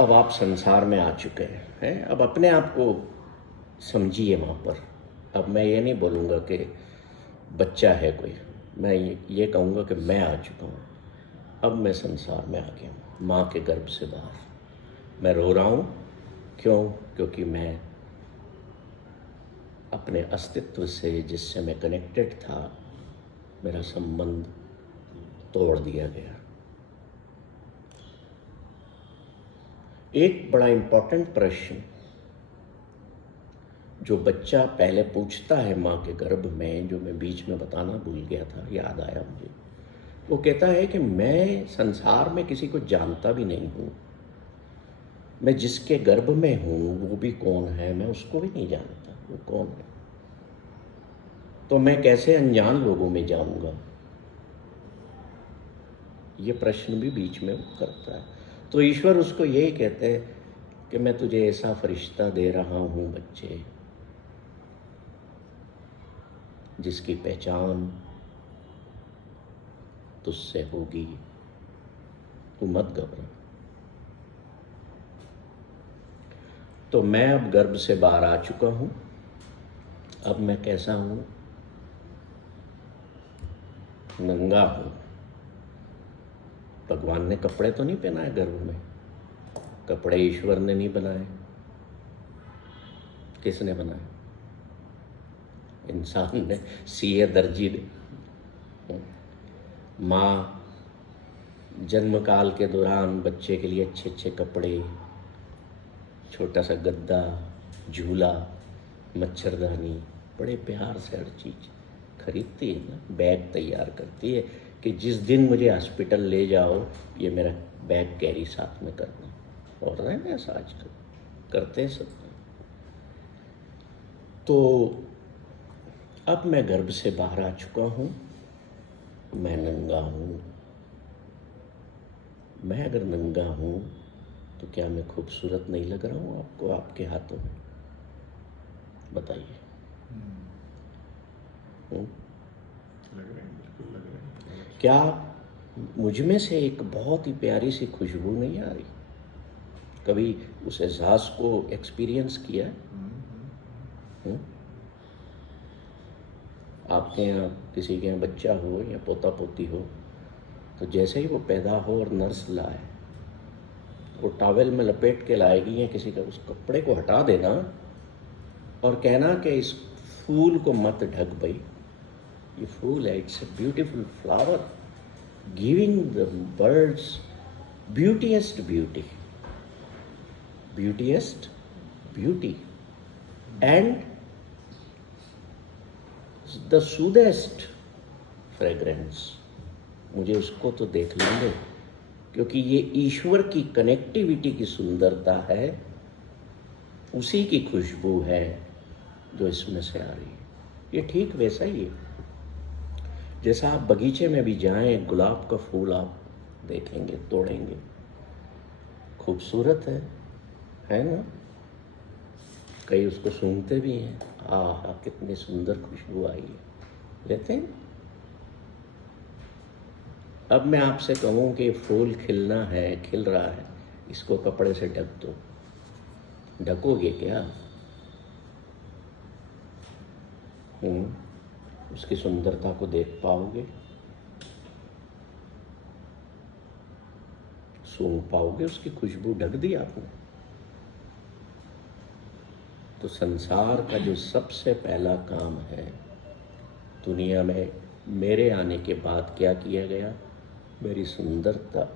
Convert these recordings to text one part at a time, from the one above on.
अब आप संसार में आ चुके हैं। अब अपने आप को समझिए वहाँ पर। अब मैं ये नहीं बोलूँगा कि बच्चा है कोई, मैं ये कहूँगा कि मैं आ चुका हूँ। अब मैं संसार में आ गया हूँ, माँ के गर्भ से बाहर। मैं रो रहा हूँ, क्यों? क्योंकि मैं अपने अस्तित्व से, जिससे मैं कनेक्टेड था, मेरा संबंध तोड़ दिया गया। एक बड़ा इम्पोर्टेंट प्रश्न जो बच्चा पहले पूछता है माँ के गर्भ में, जो मैं बीच में बताना भूल गया था, याद आया मुझे। वो कहता है कि मैं संसार में किसी को जानता भी नहीं हूँ, मैं जिसके गर्भ में हूँ वो भी कौन है, मैं उसको भी नहीं जानता वो कौन है, तो मैं कैसे अनजान लोगों में जाऊँगा। ये प्रश्न भी बीच में वो करता है। तो ईश्वर उसको यही कहते हैं कि मैं तुझे ऐसा फरिश्ता दे रहा हूँ बच्चे, जिसकी पहचान तुझसे होगी, तू मत घबरा। तो मैं अब गर्भ से बाहर आ चुका हूँ। अब मैं कैसा हूँ? नंगा हूँ। भगवान ने कपड़े तो नहीं पहनाए गर्भ में, कपड़े ईश्वर ने नहीं बनाए। किसने बनाए? इंसान ने, सीए दर्जी ने। माँ जन्म काल के दौरान बच्चे के लिए अच्छे अच्छे कपड़े, छोटा सा गद्दा, झूला, मच्छरदानी, बड़े प्यार से हर चीज़ खरीदती है ना, बैग तैयार करती है कि जिस दिन मुझे हॉस्पिटल ले जाओ ये मेरा बैग कैरी साथ में करना। और रहे हैं ऐसा आजकल, करते हैं सब। तो अब मैं गर्भ से बाहर आ चुका हूँ, मैं नंगा हूँ। मैं अगर नंगा हूँ तो क्या मैं खूबसूरत नहीं लग रहा हूँ आपको, आपके हाथों में? बताइए। लग रहे हैं, बिल्कुल लग रहे हैं। क्या मुझ में से एक बहुत ही प्यारी सी खुशबू नहीं आ रही? कभी उस एहसास को एक्सपीरियंस किया है? आपके यहाँ किसी के यहाँ बच्चा हो या पोता पोती हो, तो जैसे ही वो पैदा हो और नर्स लाए, वो टॉवेल में लपेट के लाएगी या किसी का उस कपड़े को हटा देना और कहना कि इस फूल को मत ढक भाई, ये फूल है, it's a beautiful flower giving the birds beautiest beauty, beautiest beauty and the soothest fragrance. मुझे उसको तो देख लेंगे, क्योंकि ये ईश्वर की कनेक्टिविटी की सुंदरता है, उसी की खुशबू है जो इसमें से आ रही है। ये ठीक वैसा ही है जैसा आप बगीचे में भी जाएं, गुलाब का फूल आप देखेंगे, तोड़ेंगे, खूबसूरत है ना? कई उसको सूंघते भी हैं, आहा कितनी सुंदर खुशबू आई है, लेते हैं। अब मैं आपसे कहूँ कि फूल खिलना है, खिल रहा है, इसको कपड़े से ढक दो, ढकोगे क्या? उसकी सुंदरता को देख पाओगे? सूंघ पाओगे? उसकी खुशबू ढक दी आपने। तो संसार का जो सबसे पहला काम है दुनिया में मेरे आने के बाद क्या किया गया? मेरी सुंदरता,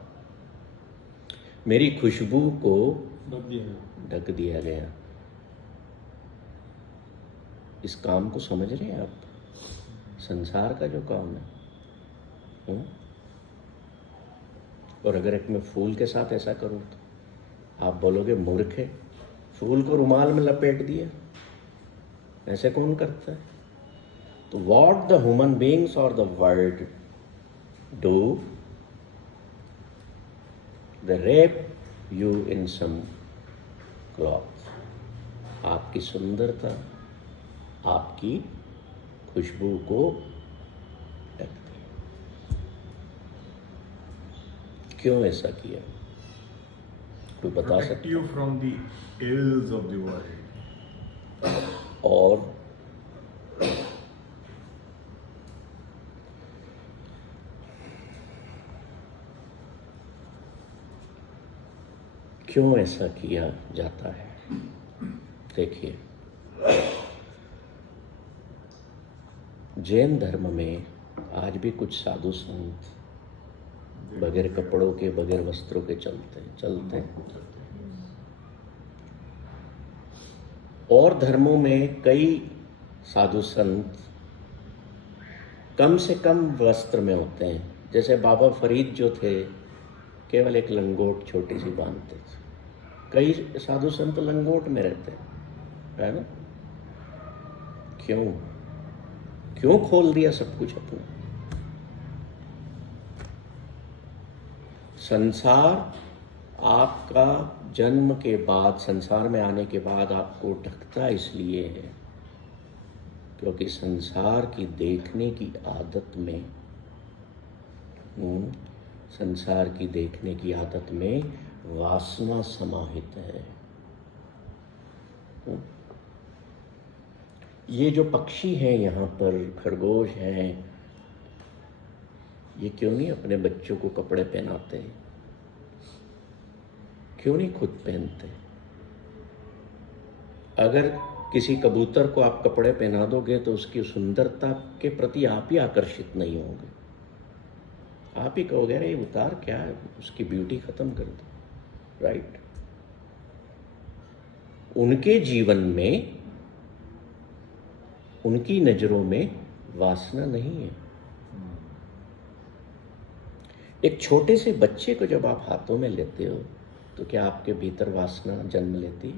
मेरी खुशबू को ढक दिया गया। इस काम को समझ रहे हैं आप? संसार का जो काम है। और अगर एक मैं फूल के साथ ऐसा करूं तो आप बोलोगे मूर्ख है, फूल को रुमाल में लपेट दिया, ऐसे कौन करता है? तो व्हाट द ह्यूमन बीइंग्स और the world do, they wrap you in some cloth। आपकी सुंदरता, आपकी खुशबू को ढकती है। क्यों ऐसा किया? कोई बता protect सकता? you from the ills of the world. और क्यों ऐसा किया जाता है? देखिए, जैन धर्म में आज भी कुछ साधु संत बगैर कपड़ों के, बगैर वस्त्रों के चलते हैं। और धर्मों में कई साधु संत कम से कम वस्त्र में होते हैं। जैसे बाबा फरीद जो थे, केवल एक लंगोट छोटी सी बांधते थे। कई साधु संत लंगोट में रहते हैं, है ना? क्यों खोल दिया सब कुछ अपना? संसार आपका जन्म के बाद, संसार में आने के बाद आपको ढकता इसलिए है क्योंकि संसार की देखने की आदत में, संसार की देखने की आदत में वासना समाहित है। ये जो पक्षी हैं यहाँ पर, खरगोश हैं, ये क्यों नहीं अपने बच्चों को कपड़े पहनाते? क्यों नहीं खुद पहनते? अगर किसी कबूतर को आप कपड़े पहना दोगे तो उसकी सुंदरता के प्रति आप ही आकर्षित नहीं होंगे। आप ही कहोगे अरे उतार क्या है, उसकी ब्यूटी खत्म कर दो, राइट? उनके जीवन में, उनकी नजरों में वासना नहीं है। एक छोटे से बच्चे को जब आप हाथों में लेते हो तो क्या आपके भीतर वासना जन्म लेती है?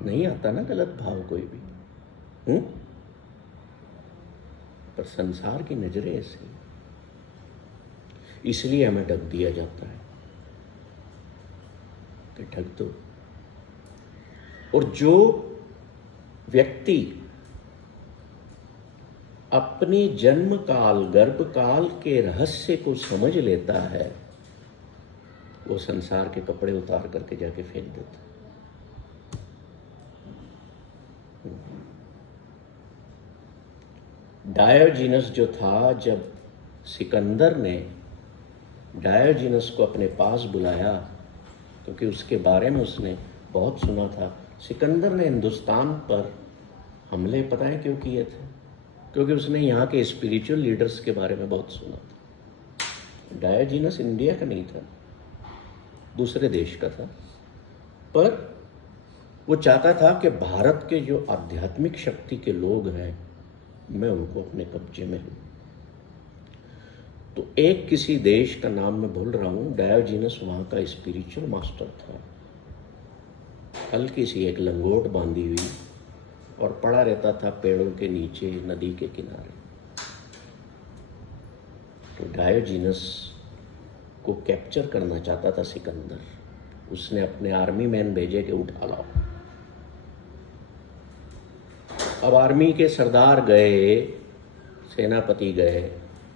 नहीं आता ना गलत भाव कोई भी। पर संसार की नजरें ऐसी, इसलिए हमें ढक दिया जाता है कि ढक दो। और जो व्यक्ति अपनी जन्म काल, गर्भ काल के रहस्य को समझ लेता है, वो संसार के कपड़े उतार करके जाके फेंक देता है। डायोजीनस जो था, जब सिकंदर ने डायोजीनस को अपने पास बुलाया, क्योंकि उसके बारे में उसने बहुत सुना था। सिकंदर ने हिंदुस्तान पर हमले पता है क्यों किए थे? क्योंकि उसने यहाँ के स्पिरिचुअल लीडर्स के बारे में बहुत सुना था। डायोजीनस इंडिया का नहीं था, दूसरे देश का था, पर वो चाहता था कि भारत के जो आध्यात्मिक शक्ति के लोग हैं, मैं उनको अपने कब्जे में लूँ। तो एक किसी देश का नाम मैं भूल रहा हूँ, डायोजीनस वहाँ का स्पिरिचुअल मास्टर था। हल्की सी एक लंगोट बांधी हुई और पड़ा रहता था पेड़ों के नीचे, नदी के किनारे। तो डायोजीनस को कैप्चर करना चाहता था सिकंदर। उसने अपने आर्मी मैन भेजे कि उठा लाओ। अब आर्मी के सरदार गए, सेनापति गए,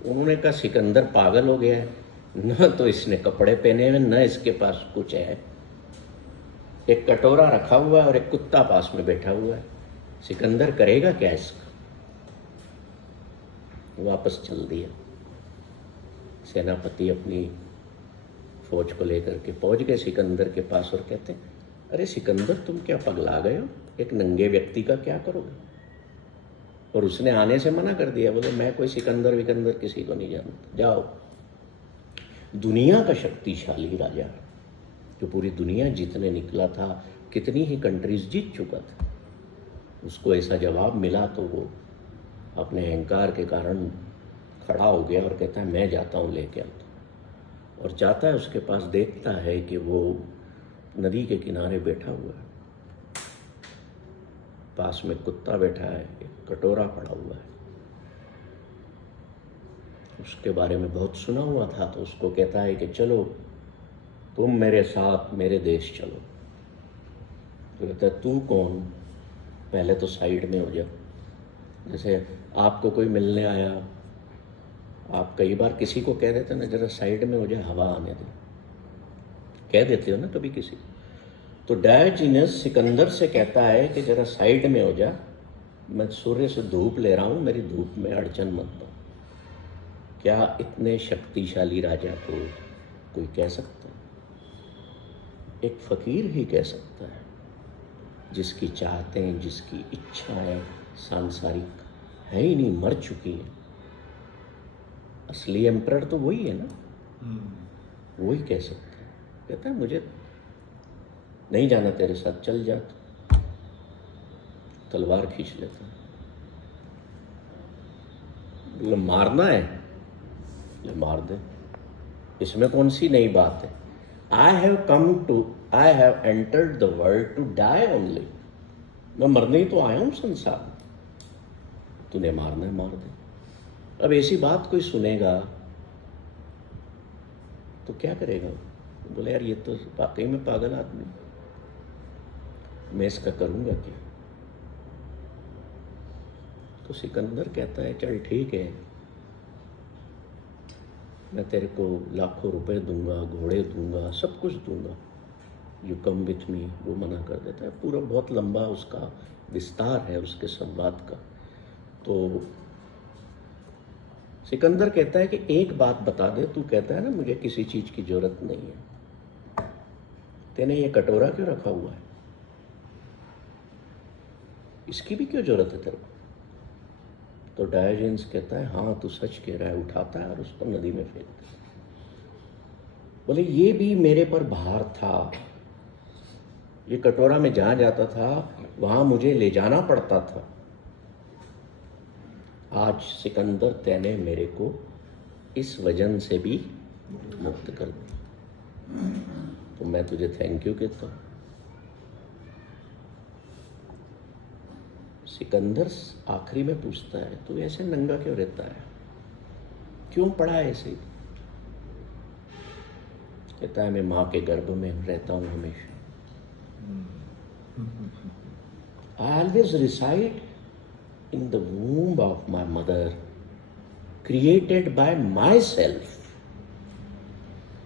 उन्होंने कहा सिकंदर पागल हो गया है, न तो इसने कपड़े पहने हुए, न इसके पास कुछ है। एक कटोरा रखा हुआ है और एक कुत्ता पास में बैठा हुआ है, सिकंदर करेगा क्या इसका? वापस चल दिया। सेनापति अपनी फौज को लेकर के पहुंच गए सिकंदर के पास और कहते हैं, अरे सिकंदर तुम क्या पगला गए हो? एक नंगे व्यक्ति का क्या करोगे? और उसने आने से मना कर दिया, बोले मैं कोई सिकंदर विकंदर किसी को नहीं जानता, जाओ। दुनिया का शक्तिशाली राजा जो पूरी दुनिया जीतने निकला था, कितनी ही कंट्रीज जीत चुका था, उसको ऐसा जवाब मिला तो वो अपने अहंकार के कारण खड़ा हो गया और कहता है मैं जाता हूँ, लेके आता हूँ। और जाता है उसके पास, देखता है कि वो नदी के किनारे बैठा हुआ है, पास में कुत्ता बैठा है, एक कटोरा पड़ा हुआ है। उसके बारे में बहुत सुना हुआ था, तो उसको कहता है कि चलो तुम मेरे साथ मेरे देश चलो। तो कहता है तू कौन? पहले तो साइड में हो जा। जैसे आपको कोई मिलने आया, आप कई बार किसी को कह देते ना जरा साइड में हो जाए, हवा आने दे। कह देते हो ना कभी किसी। तो डायोजीनस सिकंदर से कहता है कि जरा साइड में हो जा, मैं सूर्य से धूप ले रहा हूँ, मेरी धूप में अड़चन मत दो। क्या इतने शक्तिशाली राजा को कोई कह सकता है? एक फकीर ही कह सकता है, जिसकी चाहतें, जिसकी इच्छाएं सांसारिक है ही नहीं, मर चुकी है। असली एम्परर तो वही है ना, वही कह सकता है। कहता है मुझे नहीं जाना तेरे साथ, चल जा। तलवार खींच लेता है, बोले मारना है, बोले मार दे, इसमें कौन सी नई बात है। I have entered the world to die only, मैं मरने ही तो आया हूं संसार में, तूने मारना है मार दे। अब ऐसी बात कोई सुनेगा तो क्या करेगा? बोले यार ये तो वाकई में पागल आदमी, मैं इसका करूंगा क्या? तो सिकंदर कहता है चल ठीक है, मैं तेरे को लाखों रुपए दूंगा, घोड़े दूंगा, सब कुछ दूंगा, यू कम विथ मी। वो मना कर देता है। पूरा बहुत लंबा उसका विस्तार है उसके संवाद का। तो सिकंदर कहता है कि एक बात बता दे, तू कहता है ना मुझे किसी चीज की जरूरत नहीं है, तेने ये कटोरा क्यों रखा हुआ है, इसकी भी क्यों जरूरत है तेरे को? तो डायोजेनस कहता है हाँ तू सच कह रहा है, उठाता है और उसको नदी में फेंक देता है। बोले ये भी मेरे पर भार था, ये कटोरा में जहां जाता था वहां मुझे ले जाना पड़ता था, आज सिकंदर तेने मेरे को इस वजन से भी मुक्त कर दिया, तो मैं तुझे थैंक यू कहता हूं। सिकंदर आखिरी में पूछता है तू ऐसे नंगा क्यों रहता है, क्यों पड़ा है ऐसे? कहता है मैं माँ के गर्भ में रहता हूँ हमेशा, I always reside in the womb of my mother, created by myself.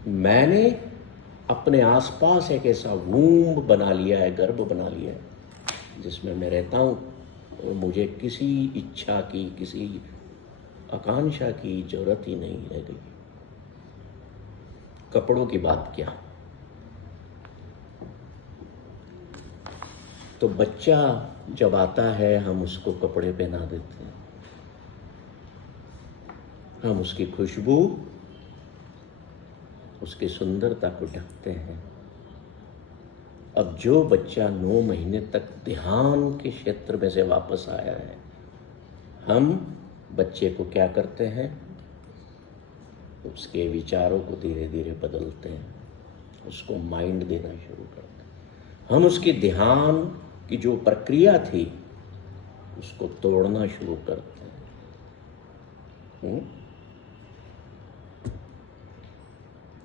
मैंने अपने आसपास एक ऐसा वूम्ब बना लिया है, गर्भ बना लिया है जिसमें मैं रहता हूँ, और मुझे किसी इच्छा की, किसी आकांक्षा की जरूरत ही नहीं रह गई। कपड़ों की बात क्या, तो बच्चा जब आता है हम उसको कपड़े पहना देते हैं, हम उसकी खुशबू, उसकी सुंदरता को ढकते हैं। अब जो बच्चा 9 महीने तक ध्यान के क्षेत्र में से वापस आया है, हम बच्चे को क्या करते हैं, उसके विचारों को धीरे धीरे बदलते हैं, उसको माइंड देना शुरू करते हैं। हम उसकी ध्यान की जो प्रक्रिया थी उसको तोड़ना शुरू करते हैं।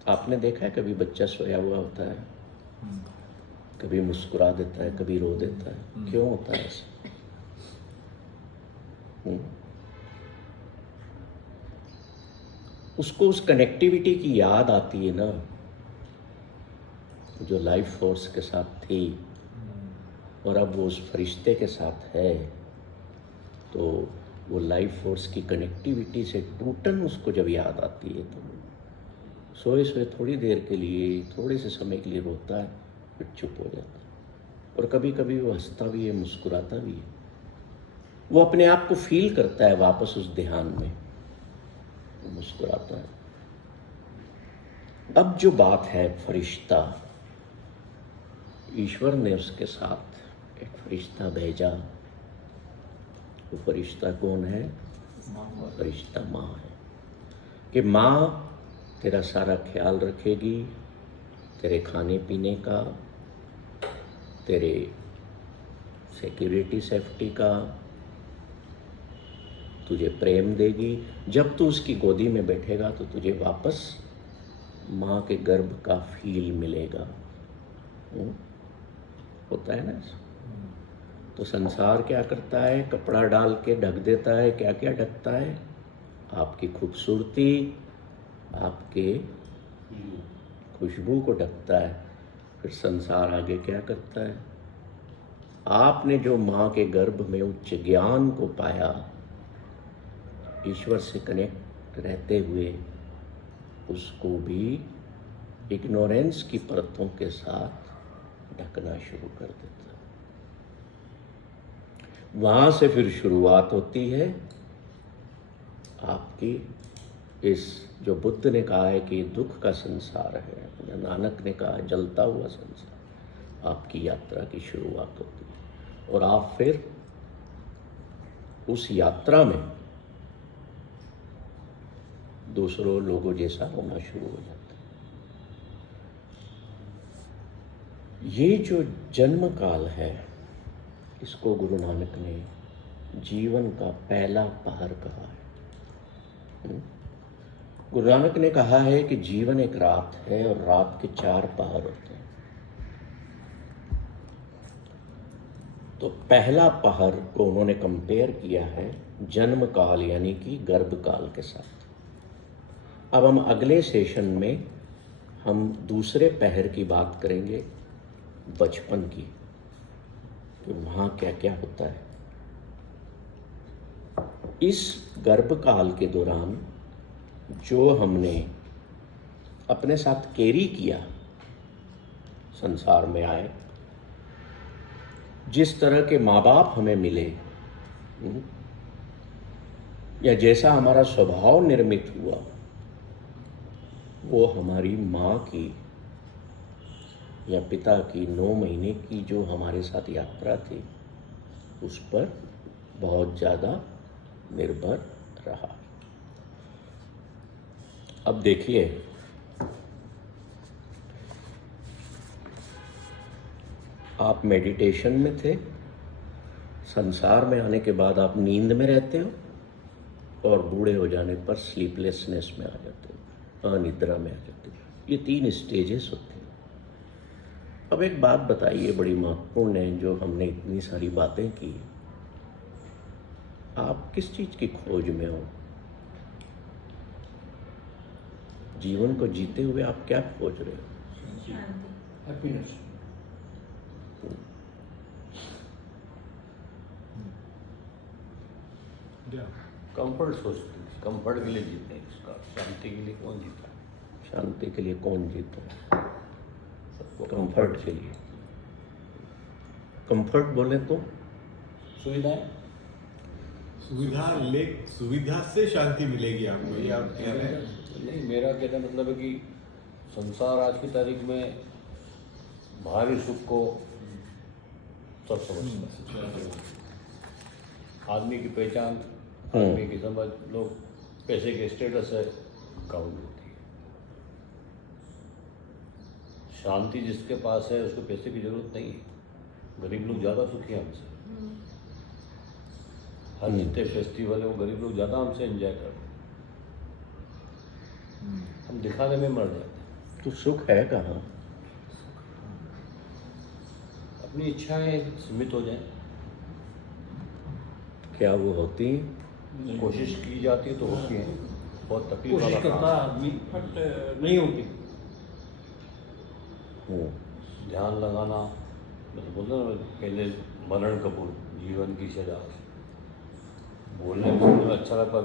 आपने देखा है कभी बच्चा सोया हुआ होता है, कभी मुस्कुरा देता है, कभी रो देता है, क्यों होता है ऐसा? उसको उस कनेक्टिविटी की याद आती है ना, जो लाइफ फोर्स के साथ थी, और अब वो उस फरिश्ते के साथ है, तो वो लाइफ फोर्स की कनेक्टिविटी से टूटन उसको जब याद आती है तो सोए सोए थोड़ी देर के लिए, थोड़े से समय के लिए रोता है, फिर चुप हो जाता है। और कभी कभी वो हंसता भी है, मुस्कुराता भी है, वो अपने आप को फील करता है वापस उस ध्यान में, वो मुस्कुराता है। अब जो बात है फरिश्ता, ईश्वर ने उसके साथ एक फरिश्ता भेजा। वो फरिश्ता कौन है? फरिश्ता माँ है, कि माँ तेरा सारा ख्याल रखेगी, तेरे खाने पीने का, तेरे सिक्योरिटी सेफ्टी का, तुझे प्रेम देगी। जब तू उसकी गोदी में बैठेगा तो तुझे वापस माँ के गर्भ का फील मिलेगा। होता है ना। तो संसार क्या करता है? कपड़ा डाल के ढक देता है। क्या क्या ढकता है? आपकी खूबसूरती, आपके खुशबू को ढकता है, फिर संसार आगे क्या करता है। आपने जो माँ के गर्भ में उच्च ज्ञान को पाया, ईश्वर से कनेक्ट रहते हुए, उसको भी इग्नोरेंस की परतों के साथ ढकना शुरू कर देता है। वहाँ से फिर शुरुआत होती है आपकी इस, जो बुद्ध ने कहा है कि दुख का संसार है, या नानक ने कहा है जलता हुआ संसार, आपकी यात्रा की शुरुआत होती है। और आप फिर उस यात्रा में दूसरों लोगों जैसा होना शुरू हो जाता है। ये जो जन्म काल है, इसको गुरु नानक ने जीवन का पहला पहर कहा है। गुरु नानक ने कहा है कि जीवन एक रात है और रात के 4 पहर होते हैं। तो पहला पहर को उन्होंने कंपेयर किया है जन्म काल यानी कि गर्भ काल के साथ। अब हम अगले सेशन में हम दूसरे पहर की बात करेंगे, बचपन की, कि वहाँ क्या क्या होता है। इस गर्भ काल के दौरान जो हमने अपने साथ कैरी किया, संसार में आए, जिस तरह के माँ बाप हमें मिले, या जैसा हमारा स्वभाव निर्मित हुआ, वो हमारी माँ की या पिता की 9 महीने की जो हमारे साथ यात्रा थी, उस पर बहुत ज़्यादा निर्भर रहा। अब देखिए, आप मेडिटेशन में थे, संसार में आने के बाद आप नींद में रहते हो, और बूढ़े हो जाने पर स्लीपलेसनेस में आ जाते हो, अनिद्रा में आ जाते हो। ये 3 स्टेजेस होते हैं। अब एक बात बताइए, बड़ी महत्वपूर्ण है, जो हमने इतनी सारी बातें की, आप किस चीज़ की खोज में हो? जीवन को जीते हुए आप क्या खोज रहे हो? हैप्पीनेस। कंफर्ट सोचते हैं, कंफर्ट के लिए जीते हैं, इसका शांति के लिए कौन जीता है? शांति के लिए कौन जीता है? कंफर्ट के लिए। कंफर्ट बोले तो सुविधाएं, सुविधा से शांति मिलेगी आपको, ये आप कह रहे हैं? नहीं, मेरा कहना मतलब है कि संसार आज की तारीख में बाहरी सुख को सब समझता है। आदमी की पहचान, आदमी की समझ, लोग पैसे के स्टेटस है, काउंट होती है। शांति जिसके पास है उसको पैसे की जरूरत नहीं है। गरीब लोग ज़्यादा सुखी हैं हमसे। हर जितने फेस्टिवल है वो गरीब लोग ज़्यादा हमसे एंजॉय कर रहे हैं। हम दिखाने में मर जाते हैं। तो सुख है कहाँ? अपनी इच्छाएं सीमित हो जाए, क्या वो होती? कोशिश की जाती है तो होती है। बहुत तकलीफ कोशिश वाला करता काम। आदमी, बट नहीं होती। ध्यान लगाना, मतलब बोलते ना पहले मरण कपूर, जीवन की सजा। बोलने में सुनने में अच्छा लगा पर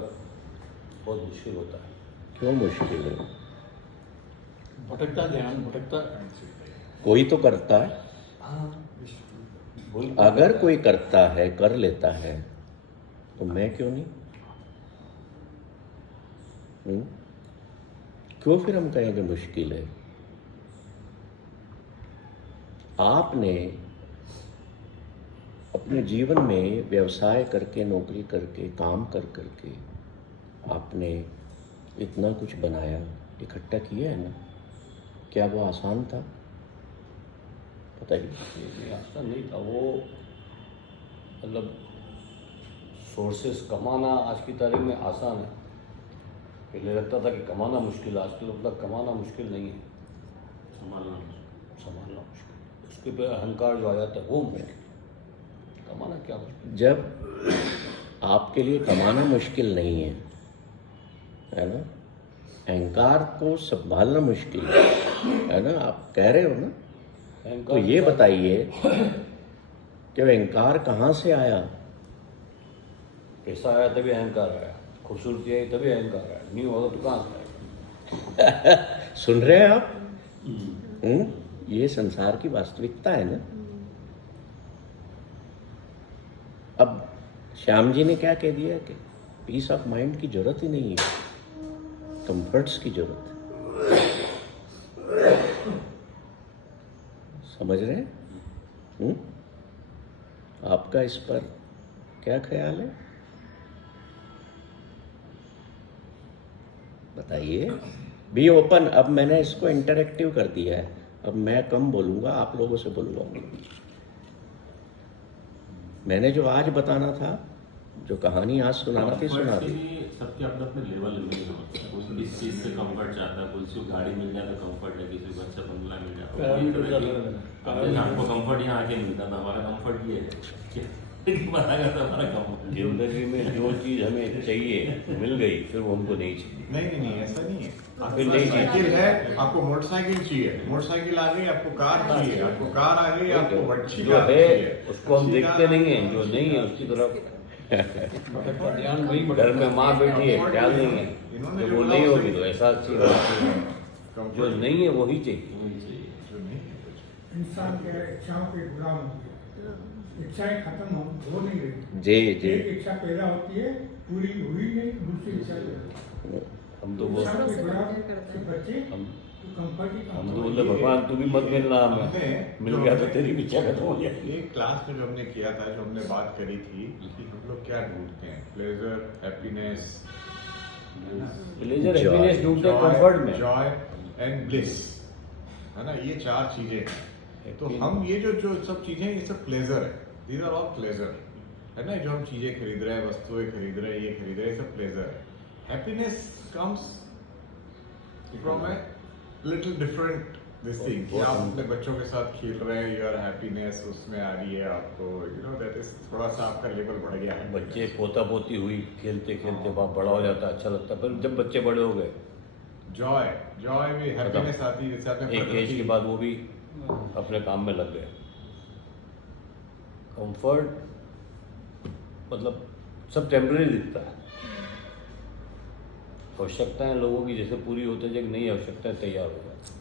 बहुत मुश्किल होता है। क्यों मुश्किल है? भटकता ध्यान, भटकता। कोई तो करता है। अगर कोई करता है, कर लेता है, तो मैं क्यों नहीं? क्यों फिर हम कहेंगे मुश्किल है? आपने अपने जीवन में व्यवसाय करके, नौकरी करके, काम कर करके आपने इतना कुछ बनाया, इकट्ठा किया है ना? क्या वो आसान था? बताइए। ये आसान नहीं था वो, मतलब सोर्सेस कमाना आज की तारीख में आसान है। पहले लगता था कि कमाना मुश्किल, आजकल मतलब कमाना मुश्किल नहीं है, संभालना मुश्किल। उसके पे अहंकार जो आ जाता है वो मुश्किल, कमाना क्या मुश्किल। जब आपके लिए कमाना मुश्किल नहीं है ना, अहंकार को संभालना मुश्किल है ना, आप कह रहे हो ना। तो अहंकार ये बताइए कि वो अहंकार कहाँ से आया? पैसा आया तभी अहंकार आया, खूबसूरती आई तभी अहंकार आया, नहीं होगा तो कहाँ से आएगा? सुन रहे हैं आप? ये संसार की वास्तविकता है ना। अब श्याम जी ने क्या कह दिया कि पीस ऑफ माइंड की जरूरत ही नहीं है, कंफर्ट्स की जरूरत है। समझ रहे हैं? आपका इस पर क्या ख्याल है, बताइए। Be open. अब मैंने इसको इंटरेक्टिव कर दिया है, अब मैं कम बोलूंगा, आप लोगों से बोलूंगा। मैंने जो आज बताना था, जो कहानी आज सुनाना थी, सुना दी। सबके अपने अपने लेवल में समझते हैं। कोई किस चीज से कंफर्ट चाहता है, कोई को गाड़ी मिल जाए तो कंफर्ट है, किसी को अच्छा बंगला मिल जाए। हमको कंफर्ट यहाँ आके मिलता था, हमारा कंफर्ट ये है कि हमारा कंफर्ट। जिंदगी में जो चीज़ हमें चाहिए मिल गई, फिर वो हमको नहीं चाहिए। नहीं ऐसा नहीं है। फिर नहीं साइकिल है, आपको मोटरसाइकिल चाहिए, मोटरसाइकिल आ गई आपको कार चाहिए, आपको कार आ गई आपको अच्छी जो कार है चाहिए। उसको हम देखते नहीं है, जो नहीं है उसकी तरफ ध्यान वही घर में माँ बैठी है, ख्याल नहीं है। इन्होंने जब वो जो नहीं बोला होगी तो ऐसा अच्छी बात है। जो नहीं है वही चाहिए। जो नहीं है। इंसान के इच्छाओं के गुलाम होते हैं, इच्छाएं खत्म हो नहीं रही। जी जी। एक इच्छा पैदा होती है, पूरी हुई नहीं, दूसरी इच्छा पैदा होती हम तो है। वो इच्छाओं के गुलाम से बचे हम तो कंफर्ट ही हम तो बोले भगवान तू भी मत मिलना हमें, मिल गया तो तेरी भी इच्छा खत्म हो जाएगी। ये क्लास में जो हमने किया था, जो हमने बात करी थी कि हम लोग क्या ढूंढते हैं, pleasure, happiness, pleasure, Joy. Happiness ढूंढते हैं कंफर्ट में। जॉय एंड ब्लिस, है ना, ये चार चीजें हैं। तो हम ये जो सब चीजें, ये सब प्लेजर है, दीज आर ऑल प्लेजर, है ना। जो हम चीजें खरीद रहे हैं, वस्तुएं खरीद रहे हैं, ये खरीद रहे हैं, सब प्लेजर है। Happiness comes from a little different this thing कि आप अपने बच्चों के साथ खेल रहे हैं, योर हैप्पीनेस उसमें आ रही है आपको, यू नो, दैट इज थोड़ा सा आपका लेवल बढ़ गया है। बच्चे पोता पोती हुई, खेलते खेलते बाप बड़ा हो जाता है, अच्छा लगता है। पर जब बच्चे बड़े हो गए, जॉय भी, हैप्पीनेस आती है, जैसे आपने एक एज के बाद वो भी अपने काम में लग गए। कंफर्ट मतलब सब टेम्परेरी दिखता है। आवश्यकताएं लोगों की जैसे पूरी होते जब नई आवश्यकताएं तैयार हो जाती,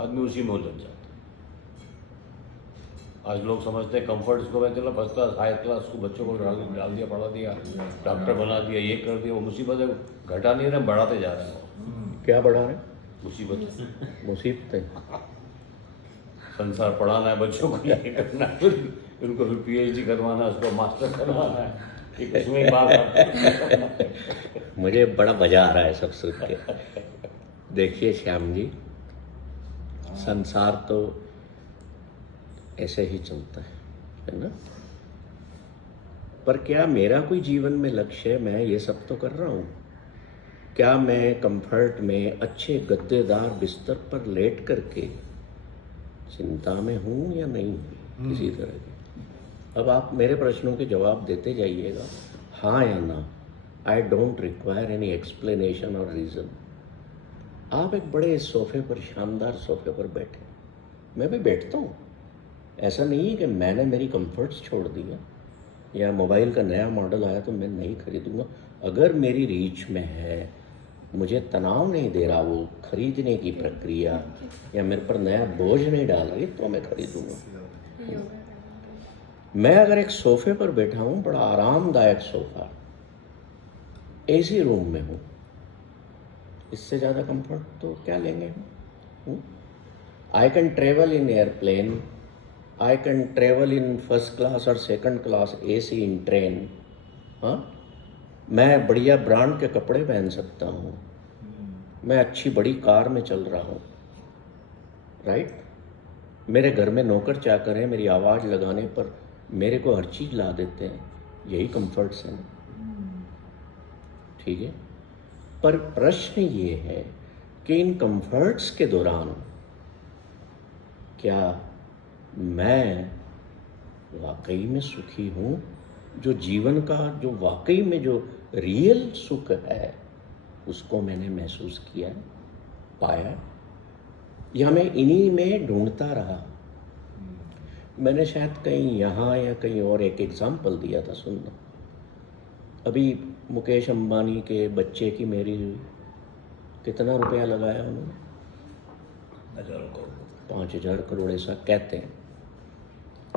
आदमी उसी में उलझ जाता है। आज लोग समझते हैं कंफर्ट इसको, मैं चलो फर्स्ट क्लास हाई क्लास को बच्चों को डाल दिया, पढ़ा दिया, डॉक्टर बना दिया, ये कर दिया। वो मुसीबत है, घटा नहीं रहे, बढ़ाते जा रहे हैं। क्या बढ़ा रहे? मुसीबत, मुसीबतें। संसार पढ़ाना है बच्चों को, ये करना है, फिर उनको फिर PhD करवाना है, उसको मास्टर करवाना है, एक उसमें ही बात आती है। मुझे बड़ा मजा आ रहा है सब सुन के। देखिए श्याम जी, संसार तो ऐसे ही चलता है ना। पर क्या मेरा कोई जीवन में लक्ष्य है? मैं ये सब तो कर रहा हूँ। क्या मैं कंफर्ट में अच्छे गद्देदार बिस्तर पर लेट करके चिंता में हूँ या नहीं हूँ किसी तरह की? अब आप मेरे प्रश्नों के जवाब देते जाइएगा, हाँ या ना। I don't require any explanation और रीज़न। आप एक बड़े सोफे पर, शानदार सोफे पर बैठे, मैं भी बैठता हूँ। ऐसा नहीं है कि मैंने मेरी कंफर्ट्स छोड़ दिया या मोबाइल का नया मॉडल आया तो मैं नहीं खरीदूंगा। अगर मेरी रीच में है, मुझे तनाव नहीं दे रहा वो खरीदने की प्रक्रिया, या मेरे पर नया बोझ नहीं डाल रही, तो मैं खरीदूंगा। मैं अगर एक सोफे पर बैठा हूँ, बड़ा आरामदायक सोफा, एसी रूम में हूँ, इससे ज़्यादा कंफर्ट तो क्या लेंगे हम? I can travel in airplane, I can travel in first class और सेकंड क्लास AC इन ट्रेन। हाँ, मैं बढ़िया ब्रांड के कपड़े पहन सकता हूँ, मैं अच्छी बड़ी कार में चल रहा हूँ, राइट। मेरे घर में नौकर चाकर हैं, मेरी आवाज़ लगाने पर मेरे को हर चीज़ ला देते हैं, यही कंफर्ट्स हैं, ठीक है। पर प्रश्न ये है कि इन कंफर्ट्स के दौरान क्या मैं वाकई में सुखी हूँ? जो जीवन का, जो वाकई में जो रियल सुख है, उसको मैंने महसूस किया, पाया, या मैं इन्हीं में ढूंढता रहा। मैंने शायद कहीं यहाँ या कहीं और एक एग्जाम्पल दिया था, सुनना। अभी मुकेश अंबानी के बच्चे की मैरिज हुई, कितना रुपया लगाया उन्होंने? 5,000 करोड़ ऐसा कहते हैं।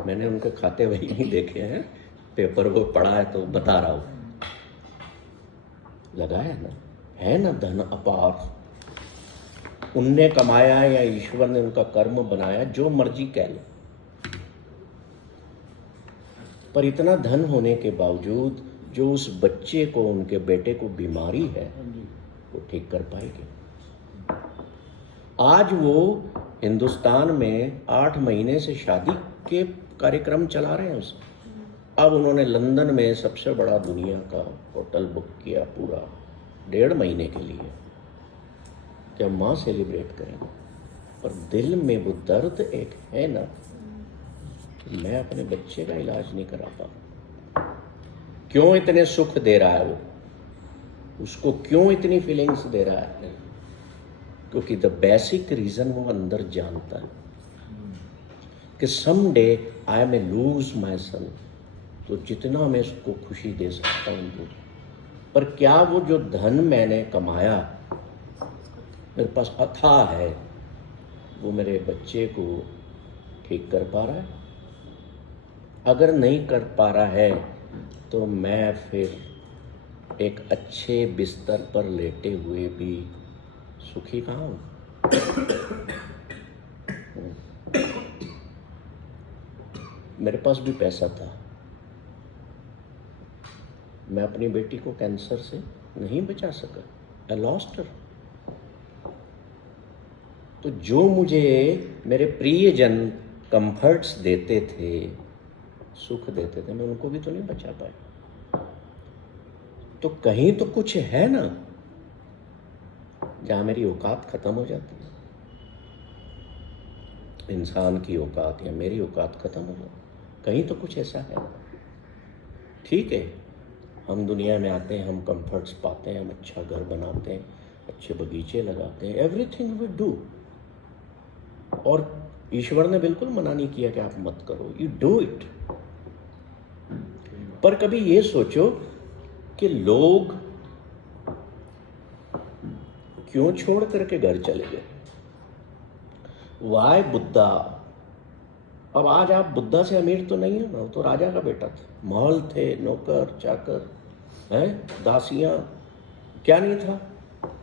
मैंने उनके खाते वही नहीं देखे हैं, पेपर वो पढ़ा है तो बता रहा हूँ। लगाया ना, है ना धन अपार। उनने कमाया या ईश्वर ने उनका कर्म बनाया, जो मर्जी कह लो। पर इतना धन होने के बावजूद जो उस बच्चे को, उनके बेटे को बीमारी है, वो ठीक कर पाएगी? आज वो हिंदुस्तान में 8 महीने से शादी के कार्यक्रम चला रहे हैं उसमें। अब उन्होंने लंदन में सबसे बड़ा दुनिया का होटल बुक किया पूरा 1.5 महीने के लिए, क्या माँ सेलिब्रेट करेंगे। पर दिल में वो दर्द एक है ना कि मैं अपने बच्चे का इलाज नहीं करा पा। क्यों इतने सुख दे रहा है वो, उसको क्यों इतनी फीलिंग्स दे रहा है? क्योंकि द बेसिक रीजन वो अंदर जानता है कि some day I may lose my सन, तो जितना मैं उसको खुशी दे सकता हूँ दूँ। पर क्या वो जो धन मैंने कमाया, मेरे पास अथाह है, वो मेरे बच्चे को ठीक कर पा रहा है? अगर नहीं कर पा रहा है तो मैं फिर एक अच्छे बिस्तर पर लेटे हुए भी सुखी कहाँ हूँ? मेरे पास भी पैसा था, मैं अपनी बेटी को कैंसर से नहीं बचा सका, आई लॉस्ट हर। तो जो मुझे मेरे प्रियजन कंफर्ट्स देते थे, सुख देते थे, मैं उनको भी तो नहीं बचा पाया। तो कहीं तो कुछ है ना जहां मेरी औकात खत्म हो जाती है, इंसान की औकात या मेरी औकात खत्म हो जाती है। कहीं तो कुछ ऐसा है। ठीक है, हम दुनिया में आते हैं, हम कंफर्ट्स पाते हैं, हम अच्छा घर बनाते हैं, अच्छे बगीचे लगाते हैं, एवरीथिंग वी डू। और ईश्वर ने बिल्कुल मना नहीं किया कि आप मत करो, यू डू इट। पर कभी ये सोचो कि लोग क्यों छोड़ करके घर चले गए? वाई बुद्धा? अब आज आप बुद्धा से अमीर तो नहीं हो ना, वो तो राजा का बेटा था, महल थे, नौकर चाकर हैं, दासियां, क्या नहीं था,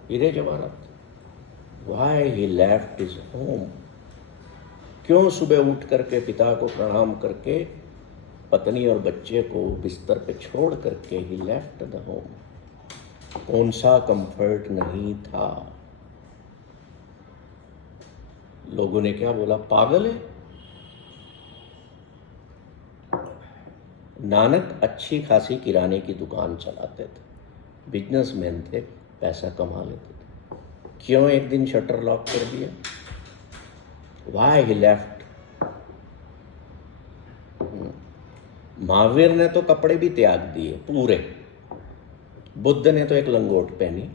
हीरे जवाहरात। Why he left his home? क्यों सुबह उठ करके पिता को प्रणाम करके पत्नी और बच्चे को बिस्तर पे छोड़ करके ही लेफ्ट द होम? कौन सा कंफर्ट नहीं था? लोगों ने क्या बोला, पागल है। नानक अच्छी खासी किराने की दुकान चलाते थे, बिजनेसमैन थे, पैसा कमा लेते थे। क्यों एक दिन शटर लॉक कर दिया? Why he left? महावीर ने तो कपड़े भी त्याग दिए पूरे, बुद्ध ने तो एक लंगोट पहनी।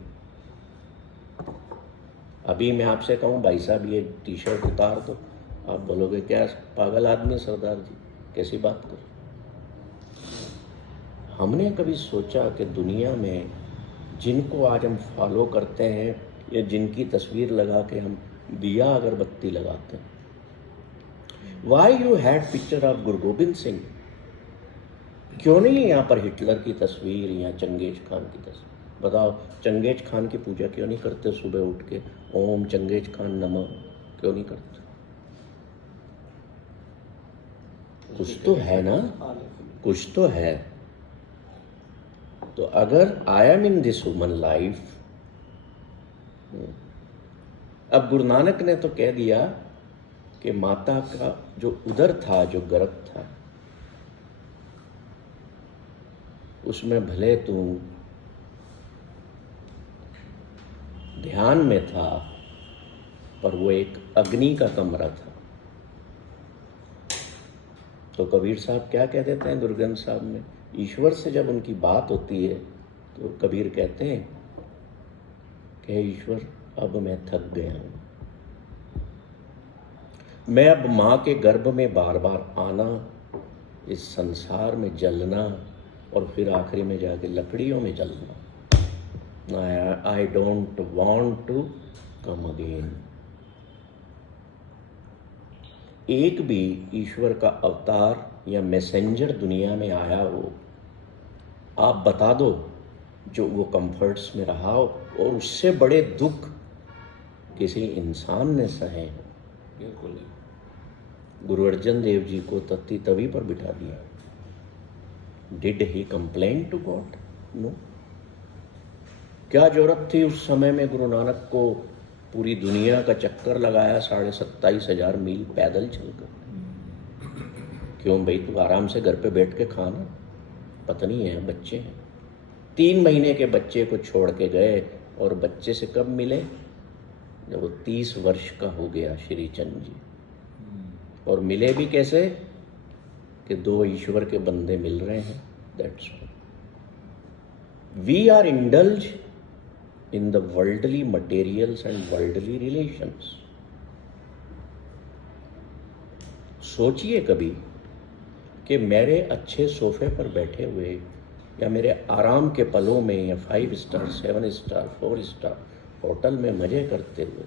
अभी मैं आपसे कहूँ भाई साहब ये टी शर्ट उतार दो, आप बोलोगे क्या पागल आदमी सरदार जी, कैसी बात कर। हमने कभी सोचा कि दुनिया में जिनको आज हम फॉलो करते हैं या जिनकी तस्वीर लगा के हम दिया अगरबत्ती लगाते हैं, why you had picture of Guru Gobind Singh? क्यों नहीं है यहाँ पर हिटलर की तस्वीर या चंगेज खान की तस्वीर? बताओ, चंगेज खान की पूजा क्यों नहीं करते? सुबह उठ के ओम चंगेज खान नमः क्यों नहीं करते? कुछ तो है ना, कुछ तो है। तो अगर I am in this human life, अब गुरु नानक ने तो कह दिया कि माता का जो उदर था, जो गर्भ था, उसमें भले तू ध्यान में था, पर वो एक अग्नि का कमरा था। तो कबीर साहब क्या कह देते हैं दुर्गंध साहब में, ईश्वर से जब उनकी बात होती है तो कबीर कहते हैं कि हे ईश्वर अब मैं थक गया हूँ, मैं अब माँ के गर्भ में बार बार आना, इस संसार में जलना और फिर आखिरी में जाके लकड़ियों में जलना। I don't want to come again. एक भी ईश्वर का अवतार या मैसेंजर दुनिया में आया हो, आप बता दो, जो वो कंफर्ट्स में रहा हो और उससे बड़े दुख किसी इंसान ने सहे हो। बिल्कुल नहीं। गुरु अर्जन देव जी को तत्ती तवी पर बिठा दिया। Did he complain to God? No. क्या जरूरत थी उस समय में गुरु नानक को पूरी दुनिया का चक्कर लगाया 27,500 मील पैदल चलकर? क्यों भाई, तू आराम से घर पे बैठ के खाना, पत्नी है, बच्चे हैं। 3 महीने के बच्चे को छोड़ के गए और बच्चे से कब मिले? जब वो 30 वर्ष का हो गया श्री चंद जी। और मिले भी कैसे? कि 2 ईश्वर के बंदे मिल रहे हैं। That's we are indulge in the worldly materials and worldly relations. सोचिए कभी कि मेरे अच्छे सोफे पर बैठे हुए या मेरे आराम के पलों में या 5 स्टार 7 स्टार 4 स्टार होटल में मजे करते हुए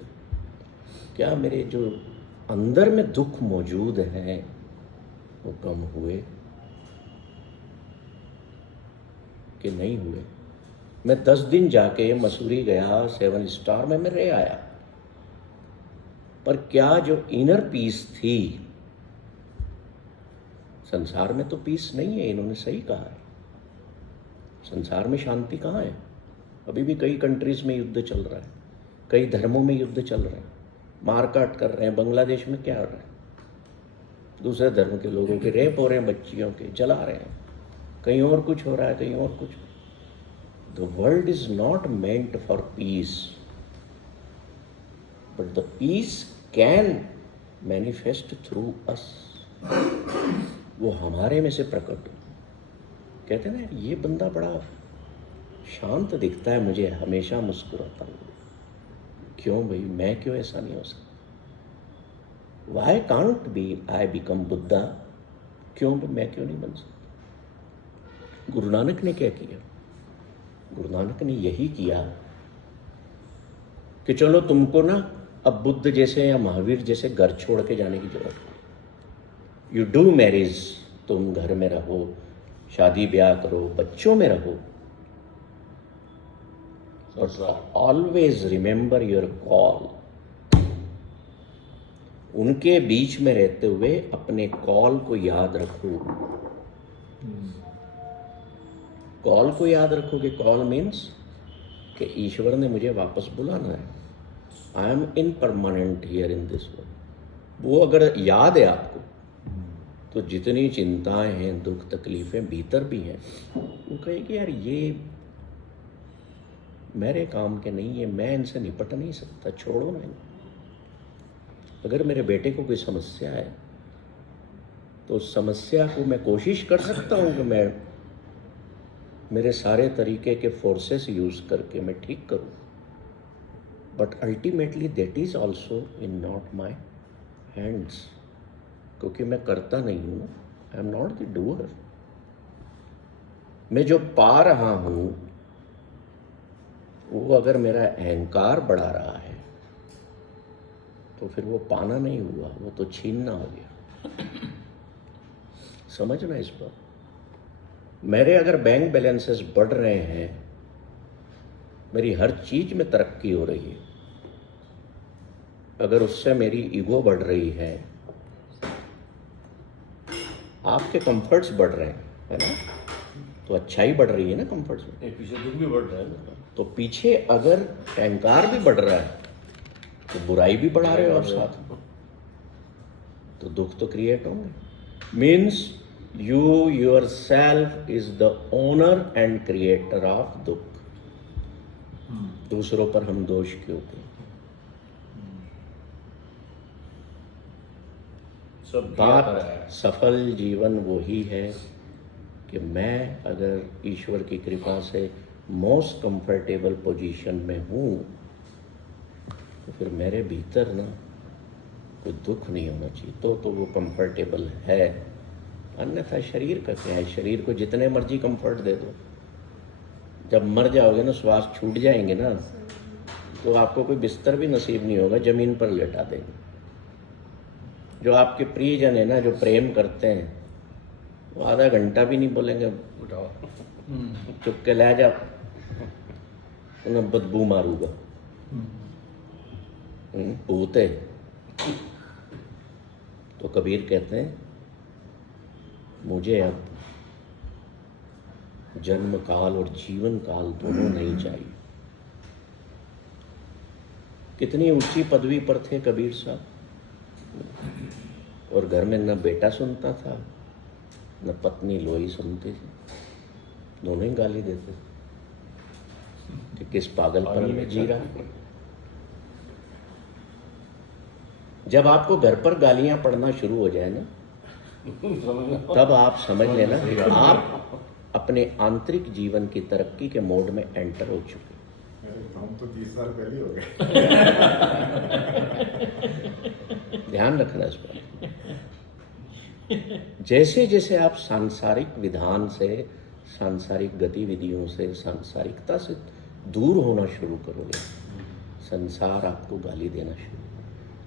क्या मेरे जो अंदर में दुख मौजूद है वो कम हुए कि नहीं हुए? मैं 10 दिन जाके मसूरी गया, 7 स्टार में मैं रह आया, पर क्या जो इनर पीस थी, संसार में तो पीस नहीं है। इन्होंने सही कहा है, संसार में शांति कहाँ है? अभी भी कई कंट्रीज में युद्ध चल रहा है, कई धर्मों में युद्ध चल रहे हैं, मारकाट कर रहे हैं। बांग्लादेश में क्या हो रहा है? दूसरे धर्म के लोगों के रेप हो रहे हैं, बच्चियों के जला रहे हैं, कहीं और कुछ हो रहा है, कहीं और कुछ। The world is not meant for peace, but the peace can manifest through us. वो हमारे में से प्रकट हो। कहते हैं ना, ये बंदा बड़ा शांत दिखता है मुझे, हमेशा मुस्कुराता हूँ। क्यों भाई, मैं क्यों ऐसा नहीं हो सकता? Why can't be I become Buddha? क्यों मैं क्यों नहीं बन सकता? गुरु नानक ने क्या किया? गुरु नानक ने यही किया कि चलो तुमको ना अब बुद्ध जैसे या महावीर जैसे घर छोड़ के जाने की जरूरत नहीं। यू डू मैरिज, तुम घर में रहो, शादी ब्याह करो, बच्चों में रहो, but always remember your call. उनके बीच में रहते हुए अपने कॉल को याद रखो। कॉल को याद रखोगे, कॉल मीन्स कि ईश्वर ने मुझे वापस बुलाना है। I am impermanent here in this world. वो अगर याद है आपको, तो जितनी चिंताएं हैं, दुख तकलीफें भीतर भी हैं, वो कहेगी यार ये मेरे काम के नहीं है, मैं इनसे निपट नहीं सकता, छोड़ो मैं। अगर मेरे बेटे को कोई समस्या है तो उस समस्या को मैं कोशिश कर सकता हूँ कि मैं मेरे सारे तरीके के फोर्सेस यूज़ करके मैं ठीक करूँ, but ultimately that is also in not my hands, क्योंकि मैं करता नहीं हूँ। I am not the doer. मैं जो पा रहा हूँ वो अगर मेरा अहंकार बढ़ा रहा है तो फिर वो पाना नहीं हुआ, वो तो छीनना हो गया। समझना इस पर। मेरे अगर बैंक बैलेंसेस बढ़ रहे हैं, मेरी हर चीज में तरक्की हो रही है, अगर उससे मेरी ईगो बढ़ रही है, आपके कंफर्ट्स बढ़ रहे हैं, है ना, तो अच्छाई बढ़ रही है ना कंफर्ट्स में। पीछे दुख भी बढ़ रहा है ना। तो पीछे अगर अहंकार भी बढ़ रहा है तो बुराई भी बढ़ा रहे हो आप साथ में, तो दुख तो क्रिएट होंगे। Means you your self is the owner and creator of दुख। दूसरों पर हम दोष क्यों दें? सब बात सफल जीवन वो ही है कि मैं अगर ईश्वर की कृपा से मोस्ट कंफर्टेबल पोजीशन में हूँ तो फिर मेरे भीतर ना कोई दुख नहीं होना चाहिए, तो वो कंफर्टेबल है। अन्यथा शरीर का क्या है, शरीर को जितने मर्जी कंफर्ट दे दो, जब मर जाओगे ना, श्वास छूट जाएंगे ना, तो आपको कोई बिस्तर भी नसीब नहीं होगा, ज़मीन पर लेटा देंगे। जो आपके प्रियजन है ना, जो प्रेम करते हैं, वो आधा घंटा भी नहीं बोलेंगे उठाओ। चुप के ले जा, उन्हें बदबू मारूंगा, भूत है। तो कबीर कहते हैं मुझे अब जन्म काल और जीवन काल दोनों नहीं चाहिए। कितनी ऊंची पदवी पर थे कबीर साहब, और घर में न बेटा सुनता था न पत्नी लोई सुनती थी, दोनों ही गाली देते थे कि किस पागलपन में जी रहा है। जब आपको घर पर गालियां पड़ना शुरू हो जाए ना, तब आप समझ लेना कि आप अपने आंतरिक जीवन की तरक्की के मोड में एंटर हो चुके। हम तो 30 साल पहले ही हो गए। ध्यान रखना इस पर। जैसे जैसे आप सांसारिक विधान से, सांसारिक गतिविधियों से, सांसारिकता से दूर होना शुरू करोगे, संसार आपको गाली देना शुरू।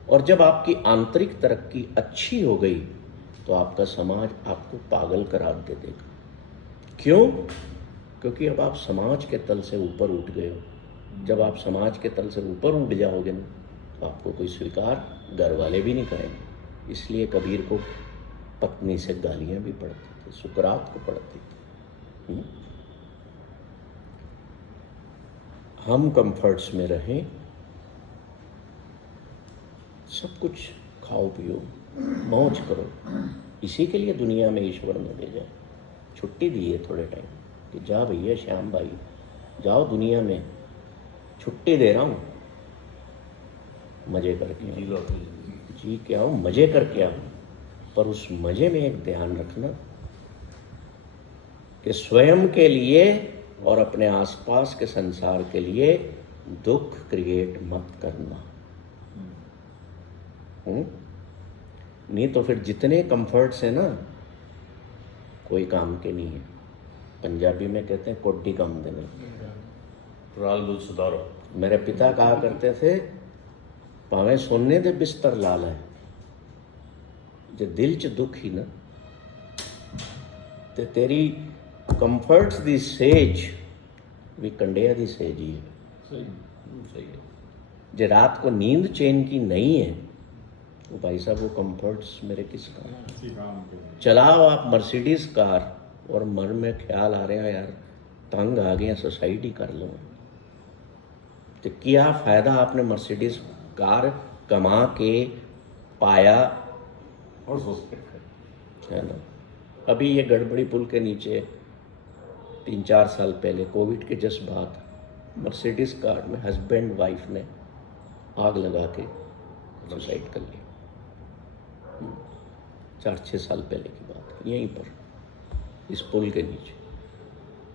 और जब आपकी आंतरिक तरक्की अच्छी हो गई तो आपका समाज आपको पागल करार दे देगा। क्यों? क्योंकि अब आप समाज के तल से ऊपर उठ गए हो। जब आप समाज के तल से ऊपर उठ जाओगे ना, तो आपको कोई स्वीकार घर वाले भी नहीं करेंगे। इसलिए कबीर को पत्नी से गालियां भी पड़ती थी, सुकरात को पड़ती थी। हम कंफर्ट्स में रहें, सब कुछ खाओ पियो, मौज करो। इसी के लिए दुनिया में ईश्वर ने भेजा, छुट्टी दी है थोड़े टाइम कि जा भैया श्याम भाई, जाओ दुनिया में, छुट्टी दे रहा हूँ, मजे करके जी के आओ, मजे करके आओ। पर उस मजे में एक ध्यान रखना कि स्वयं के लिए और अपने आसपास के संसार के लिए दुख क्रिएट मत करना। नहीं तो फिर जितने कंफर्ट्स हैं ना, कोई काम के नहीं है। पंजाबी में कहते हैं कोड्डी कम देने। राल बुल सुधारो। मेरे पिता कहा करते थे, भावें सोने दे बिस्तर ला लै, जे दिल च दुख ही ना, ते तेरी कंफर्ट्स दी सेज भी कंडिया दी सेज ही है। सही है। जे रात को नींद चैन की नहीं है, तो भाई साहब वो कंफर्ट्स मेरे किस काम। चलाओ आप मर्सिडीज कार और मन में ख्याल आ रहे हैं यार तंग आ गए, सोसाइटी कर लो, तो क्या फ़ायदा आपने मर्सिडीज कार कमा के पाया और सोचते है ना। अभी ये गड़बड़ी पुल के नीचे 3-4 साल पहले कोविड के जस्ट बाद मर्सिडीज कार में हस्बैंड वाइफ ने आग लगा के सुसाइड कर लिया। 4-6 साल पहले की बात है, यहीं पर इस पुल के नीचे।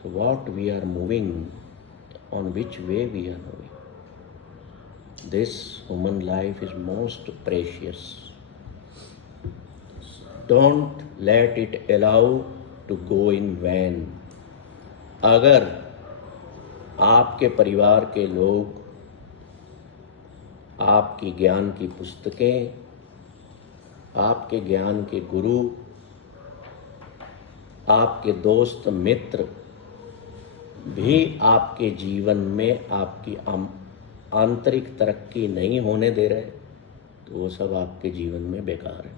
तो what we are moving, on which way we are moving, this human life is most precious. Don't let it allow to go in vain. अगर आपके परिवार के लोग, आपकी ज्ञान की पुस्तकें, आपके ज्ञान के गुरु, आपके दोस्त मित्र भी आपके जीवन में आपकी आंतरिक तरक्की नहीं होने दे रहे, तो वो सब आपके जीवन में बेकार है।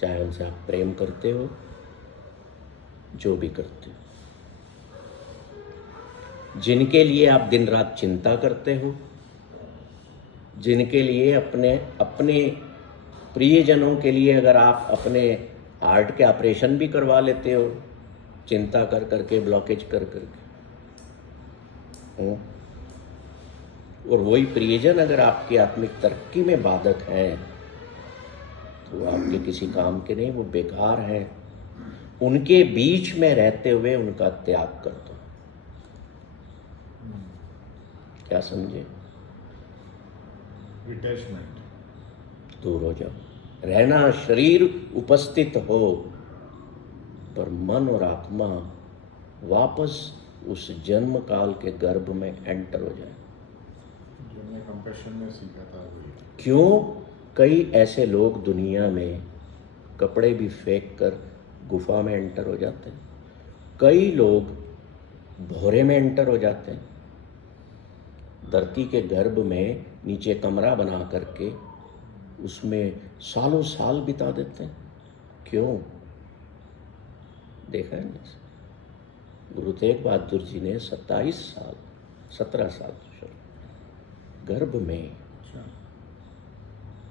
चाहे उनसे आप प्रेम करते हो, जो भी करते हो, जिनके लिए आप दिन रात चिंता करते हो, जिनके लिए अपने प्रियजनों के लिए अगर आप अपने हार्ट के ऑपरेशन भी करवा लेते हो, चिंता कर करके, ब्लॉकेज कर करके, और वही प्रियजन अगर आपकी आत्मिक तरक्की में बाधक हैं, तो आपके किसी काम के नहीं, वो बेकार हैं। उनके बीच में रहते हुए उनका त्याग कर दो। क्या समझे? डिटैचमेंट, दूर हो जाओ। रहना शरीर उपस्थित हो, पर मन और आत्मा वापस उस जन्म काल के गर्भ में एंटर हो जाए। जो हमने कंपैशन में सीखा था वही। क्यों? कई ऐसे लोग दुनिया में कपड़े भी फेंक कर गुफा में एंटर हो जाते हैं, कई लोग भोरे में एंटर हो जाते हैं, धरती के गर्भ में नीचे कमरा बना करके उसमें सालों साल बिता देते हैं। क्यों? देखा है ना, गुरु तेग बहादुर जी ने 17 साल गर्भ में अच्छा,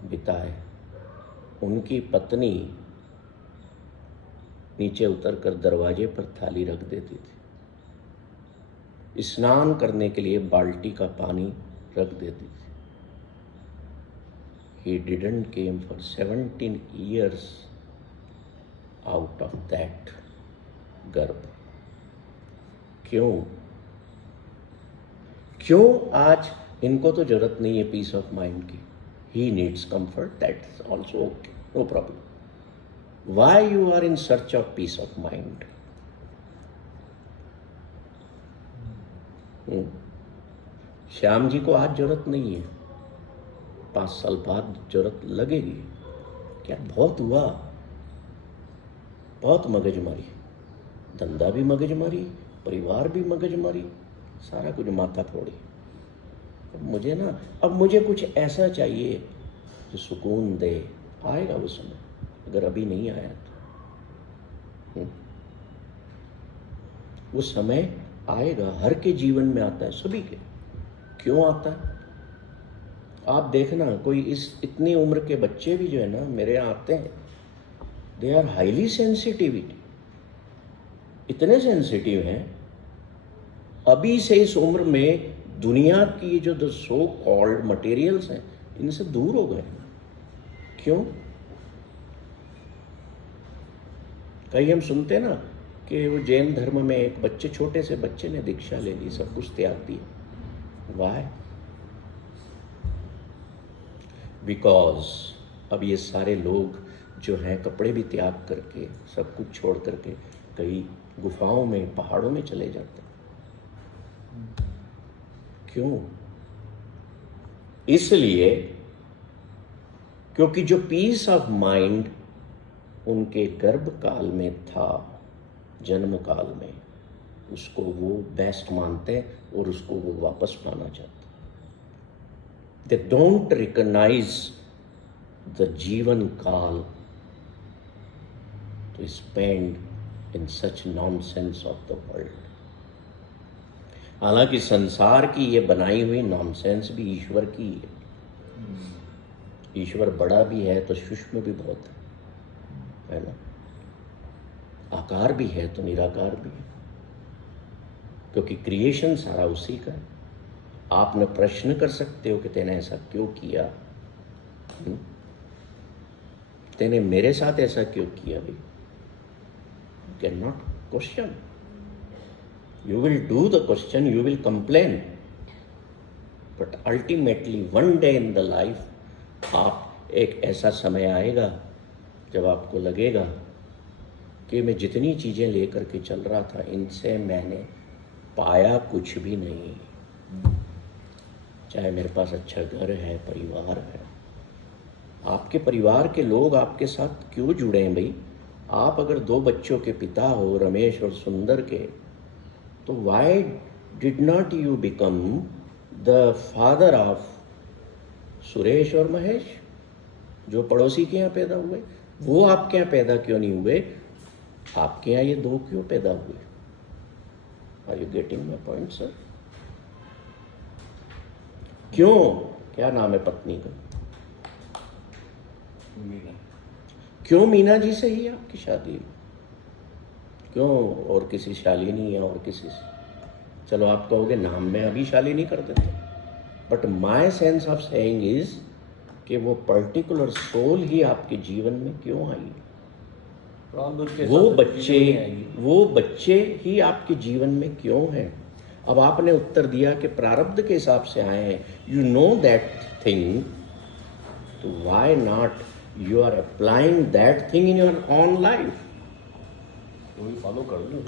बिताए। उनकी पत्नी नीचे उतरकर दरवाजे पर थाली रख देती थी, स्नान करने के लिए बाल्टी का पानी रख देती थी। He didn't came for 17 years out of that गर्भ। क्यों? क्यों? आज इनको तो जरूरत नहीं है पीस ऑफ माइंड की। He needs comfort, that's also okay, no problem. Why you are in search of peace of mind? Shyam ji को आज जरूरत नहीं है, 5 साल बाद जरूरत लगेगी। क्या बहुत हुआ, बहुत मगजमारी, धंधा भी मगजमारी, परिवार भी मगजमारी, सारा कुछ माथा फोड़ी। मुझे ना, अब मुझे कुछ ऐसा चाहिए जो सुकून दे। आएगा वो समय, अगर अभी नहीं आया तो वो समय आएगा। हर के जीवन में आता है, सभी के। क्यों आता है? आप देखना, कोई इतनी उम्र के बच्चे भी जो है ना मेरे यहाँ आते हैं, दे आर हाईली सेंसिटिविटी, इतने सेंसिटिव हैं। अभी से इस उम्र में दुनिया की जो सो कॉल्ड मटेरियल्स हैं, इनसे दूर हो गए। क्यों? कहीं हम सुनते ना कि वो जैन धर्म में एक बच्चे, छोटे से बच्चे ने दीक्षा ले ली, सब कुछ त्याग दिया। वाह? बिकॉज अब ये सारे लोग जो हैं कपड़े भी त्याग करके, सब कुछ छोड़ करके कई गुफाओं में, पहाड़ों में चले जाते हैं। क्यों? इसलिए क्योंकि जो पीस ऑफ माइंड उनके गर्भ काल में था, जन्म काल में, उसको वो बेस्ट मानते हैं और उसको वो वापस पाना चाहते हैं। दे डोंट रिकॉग्नाइज द जीवन काल to spend in such nonsense of the world. हालांकि संसार की ये बनाई हुई नॉनसेंस भी ईश्वर की है। ईश्वर बड़ा भी है तो सूक्ष्म भी बहुत है ना? आकार भी है तो निराकार भी है, क्योंकि क्रिएशन सारा उसी का है। आप न प्रश्न कर सकते हो कि तेने ऐसा क्यों किया, तेने मेरे साथ ऐसा क्यों किया भाई? Can not question. You will do the question, you will complain, but ultimately one day in the life, आप एक ऐसा समय आएगा जब आपको लगेगा कि मैं जितनी चीज़ें लेकर के चल रहा था, इनसे मैंने पाया कुछ भी नहीं। चाहे मेरे पास अच्छा घर है, परिवार है, आपके परिवार के लोग आपके साथ क्यों जुड़े हैं भाई? आप अगर 2 बच्चों के पिता हो, रमेश और सुंदर के, तो why did not you become the father of Suresh और महेश, जो पड़ोसी के यहाँ पैदा हुए? वो आपके यहाँ पैदा क्यों नहीं हुए? आपके यहाँ ये 2 क्यों पैदा हुए? Are you getting my point sir? क्यों? क्या नाम है पत्नी का? मीना। क्यों मीना जी से ही आपकी शादी हुई? क्यों और किसी शालिनी या और किसी से? चलो आप कहोगे नाम में अभी शालिनी कर देते, but my sense of saying is कि वो पर्टिकुलर सोल ही आपके जीवन में क्यों आई? वो बच्चे ही आपके जीवन में क्यों हैं? अब आपने उत्तर दिया कि प्रारब्ध के हिसाब से आए हैं। यू नो दैट थिंग तो why not you are applying that thing in your own life. वही फॉलो कर लूँ।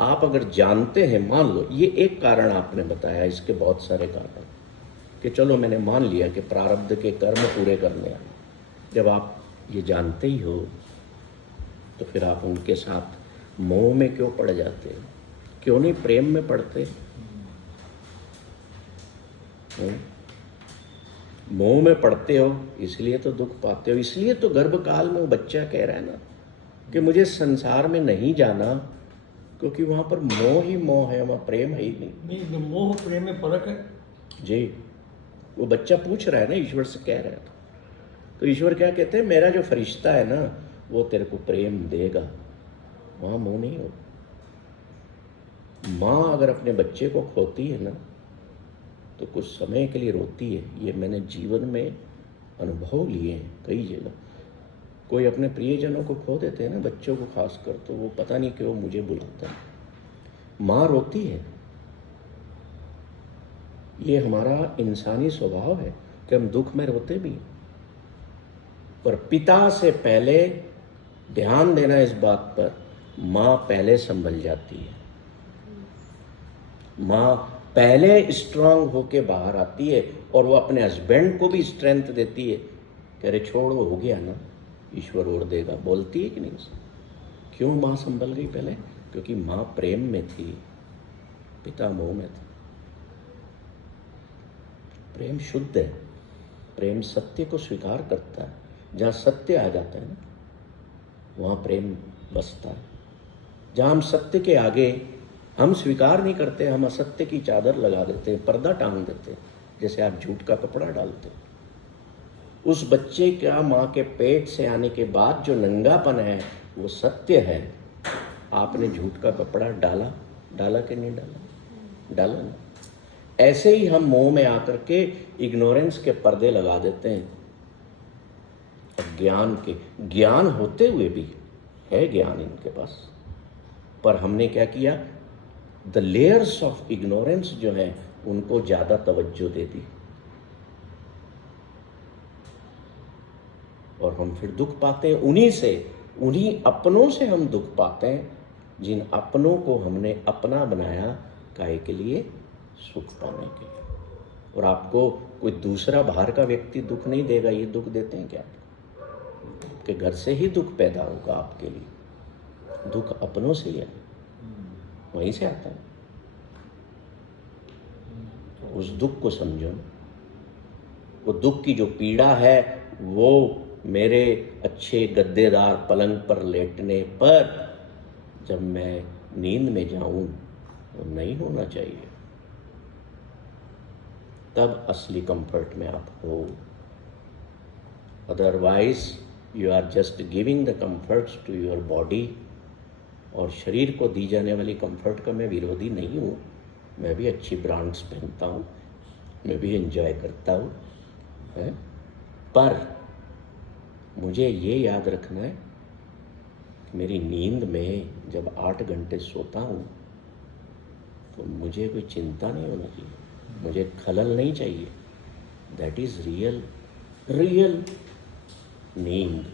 आप अगर जानते हैं, मान लो ये एक कारण आपने बताया, इसके बहुत सारे कारण कि चलो मैंने मान लिया कि प्रारब्ध के कर्म पूरे करने हैं। जब आप ये जानते ही हो तो फिर आप उनके साथ मोह में क्यों पड़ जाते हो? क्यों नहीं प्रेम में पड़ते? मोह में पड़ते हो इसलिए तो दुख पाते हो। इसलिए तो गर्भकाल में वो बच्चा कह रहा है ना कि मुझे संसार में नहीं जाना, क्योंकि वहाँ पर मोह ही मोह है, वहाँ प्रेम है ही नहीं। नहीं, मोह प्रेम में फर्क है। जी, वो बच्चा पूछ रहा है ना, ईश्वर से कह रहा है। तो ईश्वर क्या कहते हैं, मेरा जो फरिश्ता है ना वो तेरे को प्रेम देगा, वहाँ मोह नहीं हो। माँ अगर अपने बच्चे को खोती है ना तो कुछ समय के लिए रोती है। ये मैंने जीवन में अनुभव लिए हैं कई जगह। कोई अपने प्रियजनों को खो देते हैं ना, बच्चों को खास कर, तो वो पता नहीं क्यों मुझे बुलाता है, माँ रोती है। ये हमारा इंसानी स्वभाव है कि हम दुख में रोते भी हैं। पर पिता से पहले ध्यान देना इस बात पर, माँ पहले संभल जाती है। माँ पहले स्ट्रांग होके बाहर आती है और वो अपने हस्बैंड को भी स्ट्रेंथ देती है कि अरे छोड़ो, हो गया ना, ईश्वर और देगा। बोलती है कि नहीं? क्यों माँ संभल गई पहले? क्योंकि माँ प्रेम में थी, पिता मोह में था। प्रेम शुद्ध है, प्रेम सत्य को स्वीकार करता है। जहाँ सत्य आ जाता है ना वहाँ प्रेम बसता है। जहाँ हम सत्य के आगे हम स्वीकार नहीं करते, हम असत्य की चादर लगा देते हैं, पर्दा टांग देते हैं, जैसे आप झूठ का कपड़ा डालते हैं। उस बच्चे का माँ के पेट से आने के बाद जो नंगापन है वो सत्य है। आपने झूठ का कपड़ा डाला कि नहीं डाला ना। ऐसे ही हम मोह में आकर के इग्नोरेंस के पर्दे लगा देते हैं। ज्ञान होते हुए भी है, ज्ञान इनके पास, पर हमने क्या किया, द लेयर्स ऑफ इग्नोरेंस जो है उनको ज्यादा तवज्जो दे दी और हम फिर दुख पाते हैं। उन्हीं अपनों से हम दुख पाते हैं, जिन अपनों को हमने अपना बनाया काहे के लिए? सुख पाने के लिए। और आपको कोई दूसरा बाहर का व्यक्ति दुख नहीं देगा। ये दुख देते हैं क्या? कि घर से ही दुख पैदा होगा आपके लिए। दुख अपनों से ही है, वहीं से आता है। उस दुख को समझो। वो दुख की जो पीड़ा है वो मेरे अच्छे गद्देदार पलंग पर लेटने पर जब मैं नींद में जाऊं वो नहीं होना चाहिए। तब असली कंफर्ट में आप हो। Otherwise you are just giving the comforts to your body. और शरीर को दी जाने वाली कंफर्ट का मैं विरोधी नहीं हूँ। मैं भी अच्छी ब्रांड्स पहनता हूँ, मैं भी एंजॉय करता हूँ, है? पर मुझे ये याद रखना है कि मेरी नींद में जब 8 घंटे सोता हूँ तो मुझे कोई चिंता नहीं होना चाहिए, मुझे खलल नहीं चाहिए। दैट इज़ रियल नींद।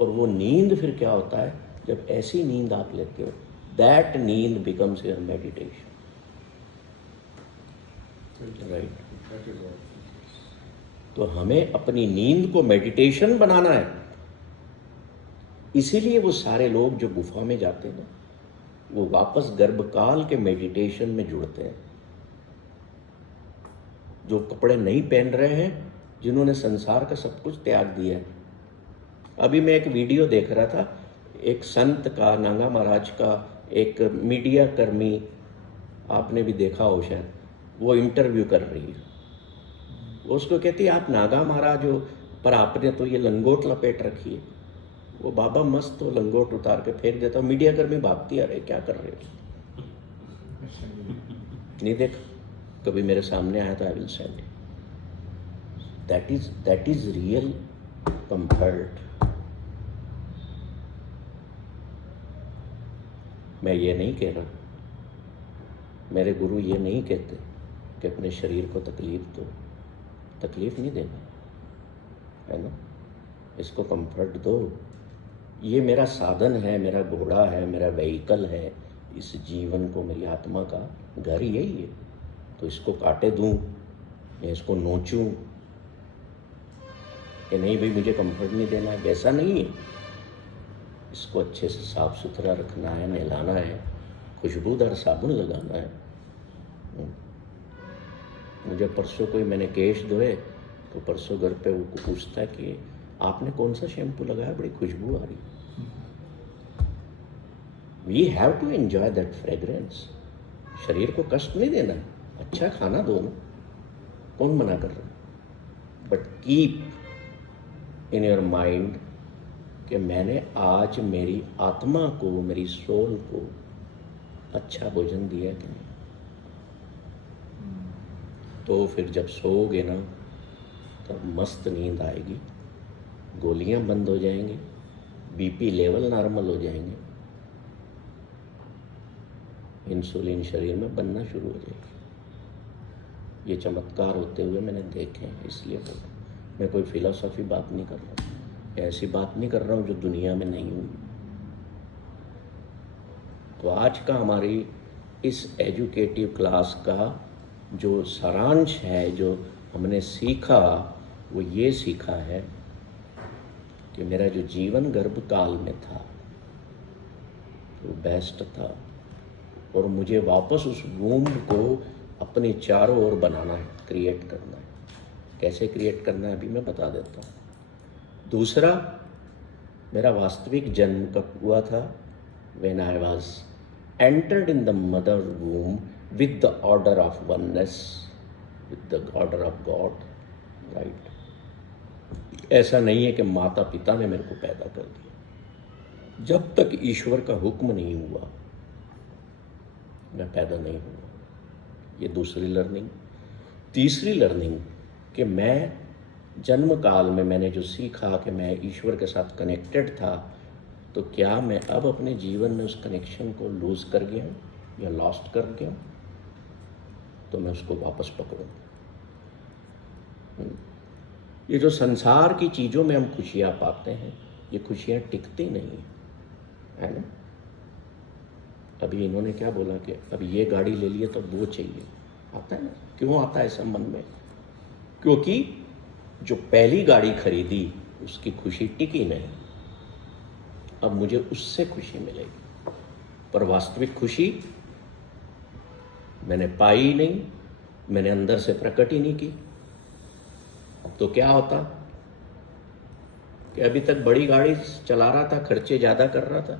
और वो नींद फिर क्या होता है, जब ऐसी नींद आप लेते हो, दैट नींद बिकम्स योर मेडिटेशन, राइट? तो हमें अपनी नींद को मेडिटेशन बनाना है। इसीलिए वो सारे लोग जो गुफा में जाते हैं ना, वो वापस गर्भकाल के मेडिटेशन में जुड़ते हैं। जो कपड़े नहीं पहन रहे हैं, जिन्होंने संसार का सब कुछ त्याग दिया है। अभी मैं एक वीडियो देख रहा था, एक संत का, नागा महाराज का एक मीडिया कर्मी, आपने भी देखा हो शायद, वो इंटरव्यू कर रही है। वो उसको कहती है आप नागा महाराज हो पर आपने तो ये लंगोट लपेट रखी है। वो बाबा मस्त तो लंगोट उतार के फेंक देता। मीडिया कर्मी भागती, अरे क्या कर रहे हो? नहीं देखा कभी, मेरे सामने आया था, I will send it. That is real comfort. मैं ये नहीं कह रहा, मेरे गुरु ये नहीं कहते कि अपने शरीर को तकलीफ दो, तकलीफ नहीं देना। है ना, इसको कंफर्ट दो। ये मेरा साधन है, मेरा घोड़ा है, मेरा व्हीकल है, इस जीवन को, मेरी आत्मा का घर यही है, तो इसको काटे दूं या इसको नोचूं कि नहीं भाई मुझे कंफर्ट नहीं देना है, वैसा नहीं है। इसको अच्छे से साफ सुथरा रखना है, नहलाना है, खुशबूदार साबुन लगाना है। मुझे परसों कोई, मैंने केश धोए तो परसों घर पे वो पूछता है कि आपने कौन सा शैम्पू लगाया, बड़ी खुशबू आ रही। We have to enjoy that fragrance. शरीर को कष्ट नहीं देना, अच्छा खाना दो ना, कौन मना कर रहा है। But keep in your mind कि मैंने आज मेरी आत्मा को, मेरी सोल को अच्छा भोजन दिया कि नहीं। तो फिर जब सोओगे ना तब मस्त नींद आएगी, गोलियां बंद हो जाएंगी, बीपी लेवल नॉर्मल हो जाएंगे, इंसुलिन शरीर में बनना शुरू हो जाएगी। ये चमत्कार होते हुए मैंने देखे हैं, इसलिए बोल रहा हूँ। मैं कोई फिलोसॉफी बात नहीं कर रहा हूँ, ऐसी बात नहीं कर रहा हूँ जो दुनिया में नहीं हुई। तो आज का हमारी इस एजुकेटिव क्लास का जो सारांश है, जो हमने सीखा, वो ये सीखा है कि मेरा जो जीवन गर्भकाल में था वो बेस्ट था, और मुझे वापस उस वूम्ब को अपने चारों ओर बनाना है, क्रिएट करना है। कैसे क्रिएट करना है अभी मैं बता देता हूँ। दूसरा, मेरा वास्तविक जन्म कब हुआ था? When I was entered in the mother womb with the order of oneness, with the order of God, right. ऐसा नहीं है कि माता पिता ने मेरे को पैदा कर दिया। जब तक ईश्वर का हुक्म नहीं हुआ मैं पैदा नहीं हुआ। ये दूसरी लर्निंग। तीसरी लर्निंग कि मैं जन्म काल में मैंने जो सीखा कि मैं ईश्वर के साथ कनेक्टेड था, तो क्या मैं अब अपने जीवन में उस कनेक्शन को लूज़ कर गया हूँ या लॉस्ट कर गया हूँ? तो मैं उसको वापस पकड़ूँ। ये जो संसार की चीज़ों में हम खुशियाँ पाते हैं, ये खुशियाँ टिकती नहीं है ना। अभी इन्होंने क्या बोला कि अब ये गाड़ी ले लिए तो वो चाहिए, आता है ना। क्यों आता है ऐसा मन में? क्योंकि जो पहली गाड़ी खरीदी उसकी खुशी टिकी नहीं, अब मुझे उससे खुशी मिलेगी, पर वास्तविक खुशी मैंने पाई ही नहीं, मैंने अंदर से प्रकट ही नहीं की। तो क्या होता कि अभी तक बड़ी गाड़ी चला रहा था, खर्चे ज़्यादा कर रहा था,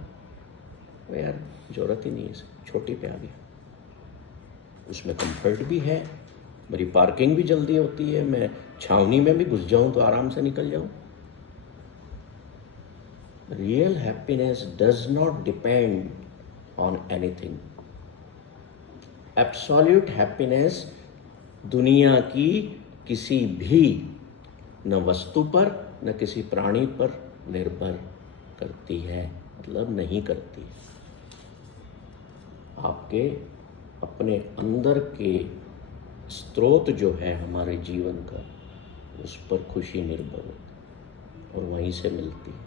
वो यार जरूरत ही नहीं है, छोटी पे आ गया। उसमें कंफर्ट भी है, मेरी पार्किंग भी जल्दी होती है, मैं छावनी में भी घुस जाऊं तो आराम से निकल जाऊं। Real happiness does not depend on anything. Absolute happiness दुनिया की किसी भी न वस्तु पर न किसी प्राणी पर निर्भर करती है, मतलब नहीं करती। आपके अपने अंदर के स्रोत जो है हमारे जीवन का, उस पर खुशी निर्भर होती और वहीं से मिलती है।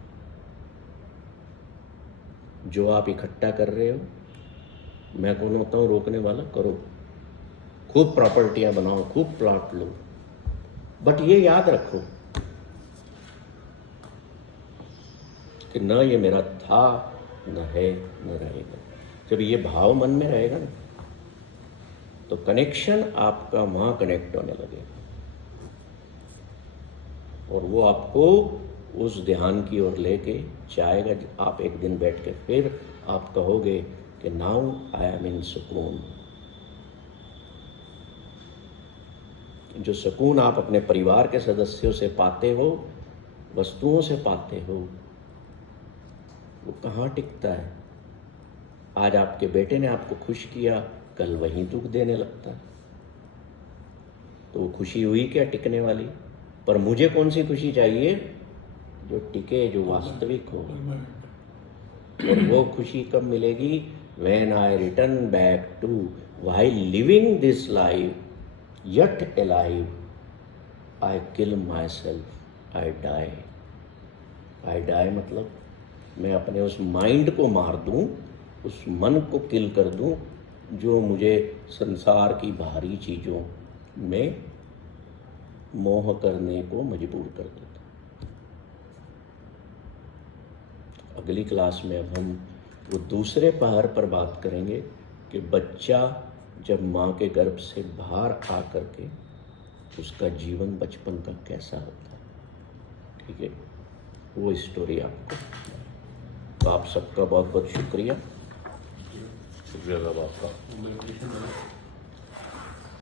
जो आप इकट्ठा कर रहे हो, मैं कौन होता हूँ रोकने वाला? करो, खूब प्रॉपर्टियां बनाओ, खूब प्लॉट लो, बट ये याद रखो कि न ये मेरा था, न है, न रहेगा। जब ये भाव मन में रहेगा ना, तो कनेक्शन आपका वहाँ कनेक्ट होने लगेगा और वो आपको उस ध्यान की ओर लेके जाएगा। आप एक दिन बैठ के फिर आप कहोगे कि नाउ आई एम इन सुकून। जो सुकून आप अपने परिवार के सदस्यों से पाते हो, वस्तुओं से पाते हो, वो कहाँ टिकता है? आज आपके बेटे ने आपको खुश किया, कल वही दुख देने लगता है, तो वो खुशी हुई क्या टिकने वाली? पर मुझे कौन सी खुशी चाहिए? जो टिके, जो वास्तविक हो। और वो खुशी कब मिलेगी? When I return back to while living this life, yet alive, I kill myself, I die मतलब मैं अपने उस माइंड को मार दूं, उस मन को किल कर दूं जो मुझे संसार की बाहरी चीज़ों में मोह करने को मजबूर कर देता। अगली क्लास में अब हम वो दूसरे पहर पर बात करेंगे कि बच्चा जब माँ के गर्भ से बाहर आ करके उसका जीवन बचपन का कैसा होता है, ठीक है, वो स्टोरी आपको। तो आप सबका बहुत बहुत शुक्रिया। शुक्रिया साहब आपका।